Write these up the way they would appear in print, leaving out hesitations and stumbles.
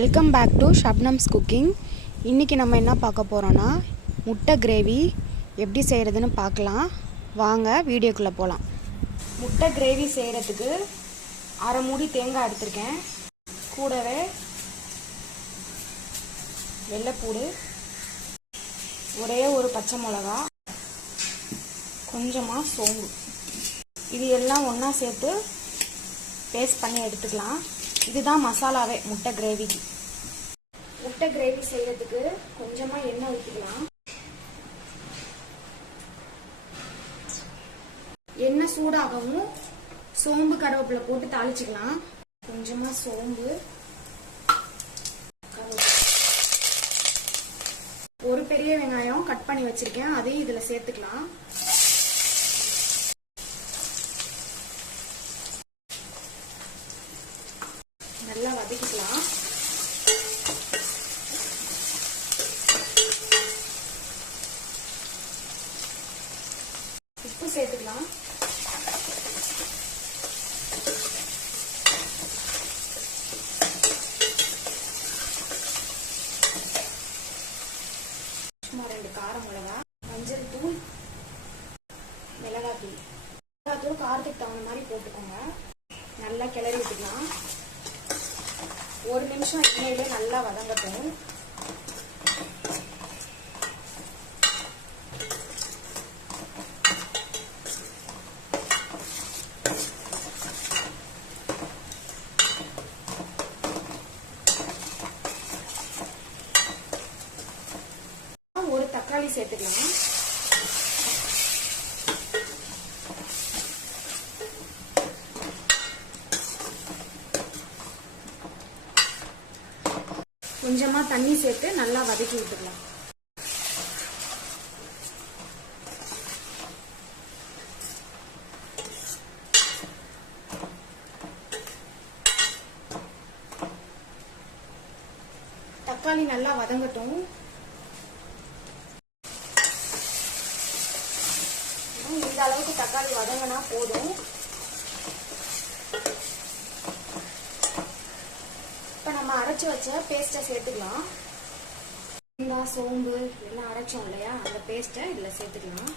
Welcome back to Shabnam's cooking. இன்றைக்கி நம்ம என்ன பார்க்க போகிறோன்னா முட்டை கிரேவி எப்படி செய்கிறதுன்னு பார்க்கலாம். வாங்க வீடியோக்குள்ளே போகலாம். முட்டை கிரேவி செய்கிறதுக்கு அரை மூடி தேங்காய் எடுத்திருக்கேன். கூடவே வெள்ளைப்பூடு, ஒரே ஒரு பச்சை மிளகா, கொஞ்சமாக சோம்பு, இது எல்லாம் ஒன்றா சேர்த்து பேஸ்ட் பண்ணி எடுத்துக்கலாம். இதுதான் மசாலாவே முட்டை கிரேவிக்கு. முட்டை கிரேவி செய்யறதுக்கு கொஞ்சமாக எண்ணெய் ஊற்றிக்கலாம். எண்ணெய் சூடாகவும் சோம்பு கருவேப்பிலை போட்டு தாளிச்சுக்கலாம். கொஞ்சமாக சோம்பு, ஒரு பெரிய வெங்காயம் கட் பண்ணி வச்சிருக்கேன், அதையும் இதில் சேர்த்துக்கலாம். நல்லா வதக்கிக்கலாம். உப்பு சேர்த்துக்கலாம். சும்மா 2 கார மிளகா, மஞ்சள் தூள், மிளகாத்தூள். மிளகாத்தூள் காரத்துக்கு தகுந்த மாதிரி போட்டுக்கோங்க. நல்லா கிளறி விட்டுக்கலாம். 1 நிமிஷம் எண்ணெயிலே நல்லா வதங்கட்டும். ஒரு தக்காளி சேர்த்துக்கலாம். கொஞ்சமா தண்ணி சேர்த்து நல்லா வதக்கி விட்டுக்கலாம். தக்காளி நல்லா வதங்கட்டும். இந்த அளவுக்கு தக்காளி வதங்கினா போதும். இப்போ நம்ம அரைச்சி வச்ச பேஸ்ட்டை சேர்த்துக்கலாம். தேங்காய், சோம்பு எல்லாம் அரைச்சோம் இல்லையா, அந்த பேஸ்ட்டை இதில் சேர்த்துக்கலாம்.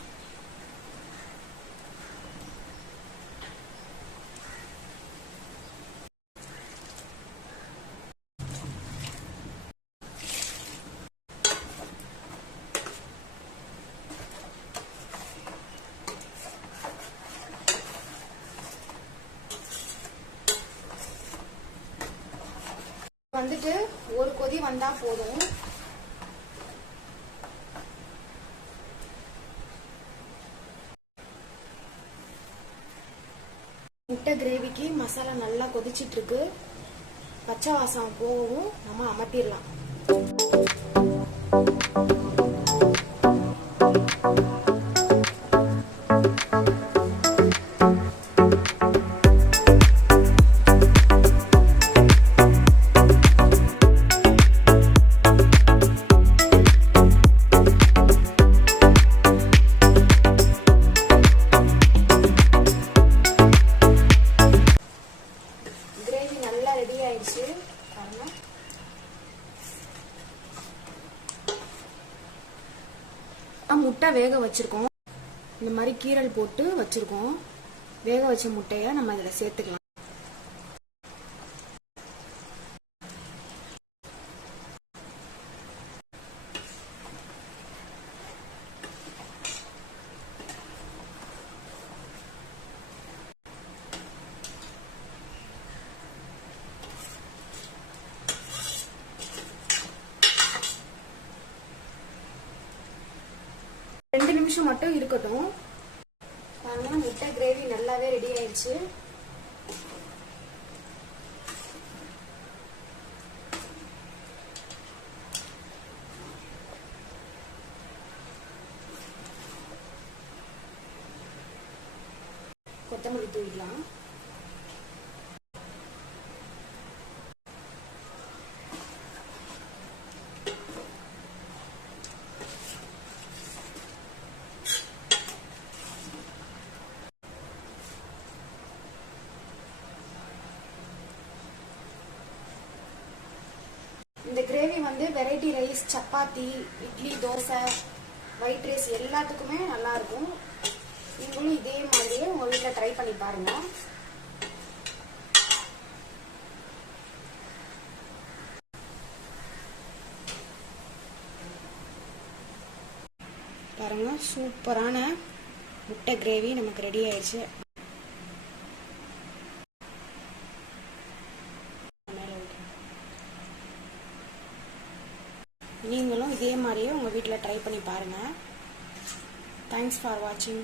வந்துட்டு ஒரு கொதி வந்தா போதும். முட்டை கிரேவிக்கு மசாலா நல்லா கொதிச்சிட்டு இருக்கு. பச்சை வாசம் போகவும் நம்ம அமர்த்திடலாம். ரெடி ஆயிடுச்சு. முட்டை வேக வச்சிருக்கோம். இந்த மாதிரி கீரல் போட்டு வச்சிருக்கோம். வேக வச்ச முட்டையை நம்ம இதுல சேர்த்துக்கலாம். ரெண்டு நிமிஷம் மட்டும் இருக்கட்டும். பாருங்க, முட்டை கிரேவி நல்லாவே ரெடி ஆயிடுச்சு. கொத்தமல்லி தூவிடலாம். இந்த கிரேவி வந்து variety rice, chapati, idli, dosa, white rice எல்லாத்துக்குமே நல்லா இருக்கும். நீங்களும் இதே மாதிரியே உங்க வீட்டில் ட்ரை பண்ணி பாருங்க. பாருங்க, சூப்பரான முட்டை கிரேவி நமக்கு ரெடி ஆயிடுச்சு. நீங்களும் இதே மாதிரியே உங்கள் வீட்டில் ட்ரை பண்ணி பாருங்கள். தேங்க்ஸ் ஃபார் வாட்சிங்.